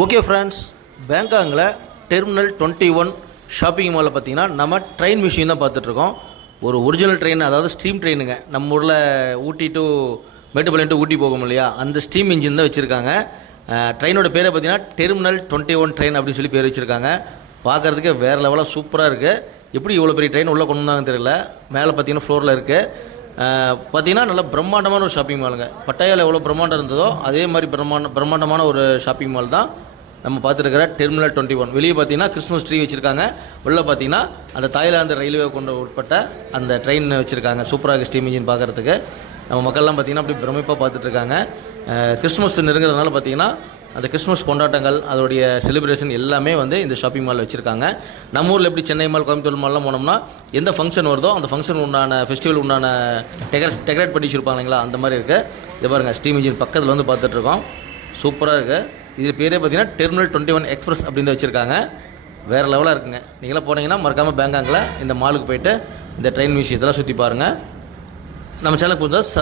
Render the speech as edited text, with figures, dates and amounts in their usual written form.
Okay friends, பேங்காங்கில் terminal 21 shopping மாலில் பார்த்தீங்கன்னா நம்ம ட்ரெயின் மிஷின் தான் பார்த்துட்ருக்கோம். ஒரு ஒரிஜினல் ட்ரெயின், அதாவது ஸ்டீம் ட்ரெயினுங்க. நம்ம ஊரில் ஊட்டி டு மேட்டுப்பாளையம் டு ஊட்டி போகும் இல்லையா, அந்த ஸ்டீம் இன்ஜின் தான் வச்சுருக்காங்க. ட்ரெயினோட பேரை பார்த்தீங்கன்னா டெர்மினல் 21 ட்ரெயின் அப்படின்னு சொல்லி பேர் வச்சுருக்காங்க. பார்க்குறதுக்கு வேறு லெவலாக சூப்பராக இருக்குது. எப்படி இவ்வளோ பெரிய ட்ரெயின் உள்ளே கொண்டு வந்தாங்கன்னு தெரியல. மேலே பார்த்தீங்கன்னா ஃப்ளோரில் இருக்குது. பார்த்தீங்கன்னா நல்லா பிரம்மாண்டமான ஒரு ஷாப்பிங் மாலுங்க. பட்டாயாவில் எவ்வளோ பிரம்மாண்டம் இருந்ததோ அதே மாதிரி பிரம்மாண்டமான ஒரு ஷாப்பிங் மால் தான் நம்ம பார்த்துருக்கிற டெர்மினல் 21. வெளியே பார்த்தீங்கன்னா கிறிஸ்மஸ் ட்ரீ வச்சுருக்காங்க. உள்ளே பார்த்தீங்கன்னா அந்த தாய்லாந்து ரயில்வே கொண்டு உட்பட்ட அந்த ட்ரெயின் வச்சுருக்காங்க. சூப்பராக ஸ்டீம் இன்ஜின் பார்க்குறதுக்கு. நம்ம மக்கள்லாம் பார்த்திங்கன்னா அப்படி பிரமிப்பாக பார்த்துட்ருக்காங்க. கிறிஸ்மஸ் நெருங்கிறதுனால பார்த்திங்கன்னா அந்த கிறிஸ்மஸ் கொண்டாட்டங்கள், அதோடைய செலிப்ரேஷன் எல்லாமே வந்து இந்த ஷாப்பிங் மாலில் வச்சுருக்காங்க. நம்ம ஊரில் எப்படி சென்னை மால், கோயம்புத்தூர் மால்லாம் போனோம்னா எந்த ஃபங்க்ஷன் வருதோ அந்த ஃபங்க்ஷன் உண்டான ஃபெஸ்டிவல் உண்டான டெக்கரேட் பண்ணி வச்சுருப்பாங்க இல்லைங்களா, அந்த மாதிரி இருக்குது. இது பாருங்கள், ஸ்டீம் இன்ஜின் பக்கத்தில் வந்து பார்த்துட்ருக்கோம். சூப்பராக இருக்குது. இது பேரே பார்த்தீங்கன்னா டெர்மினல் 21 எக்ஸ்பிரஸ் அப்படின்னு வச்சுருக்காங்க. வேறு லெவலாக இருக்குங்க. நீங்களாம் போனீங்கன்னா மறக்காமல் பேங்காங்கில் இந்த மாலுக்கு போய்ட்டு இந்த ட்ரெயின் மியூசியத்தெல்லாம் சுற்றி பாருங்கள். நம்ம சேனலுக்கு புதுசாக